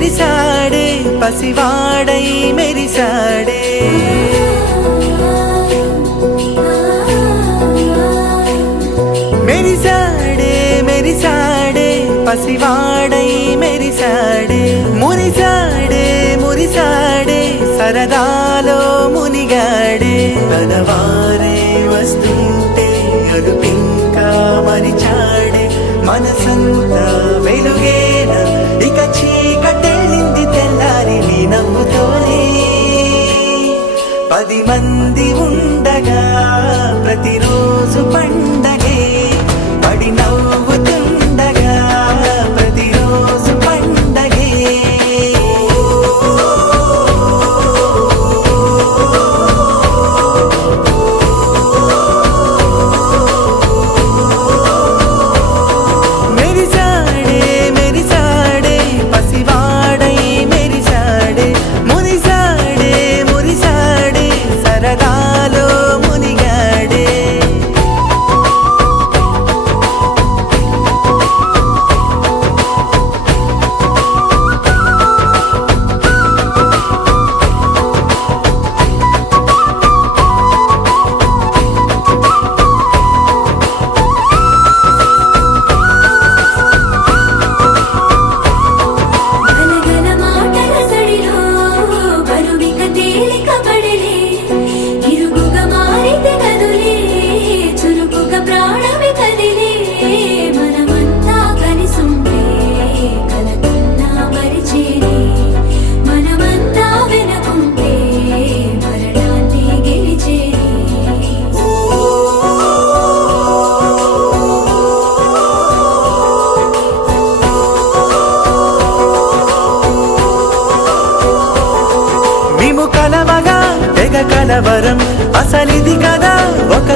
విరిసాడే పసివాడై మెరిసాడే మెరిసాడే మెరిసాడే పసివాడై మెరిసాడే మురిసాడే మురిసాడే సరదాలో మునిగాడే తనవారే వస్తుంటే అదుపింకా మరిచాడే మనసంతా వెలుగేన ఇక చీకటెళ్ళింది తెల్లారి నీ నవ్వుతోనే 10 మంది ఉండగా ప్రతిరోజు పండగే పడి నవ్వుతుండగా ప్రతిరోజు పండగే మెరిసాడే మెరిసాడే పసివాడై మెరిసాడే మురిసాడే మురిసాడే సరదాలో మునిగాడే గలగల మాటల సడిలో బరువిక తేలిక పడలే ఇరుగుగా మారితే కదులే చురుకుగా ప్రాణమి కదిలే మనమంతా కలిసుంటే కలకన్నా మరిచేనే మనమంతా వెనకుంటే మరణాన్ని గెలిచేనే మేము కలవగా తెగ కలవరం అసలిది కదా ఒక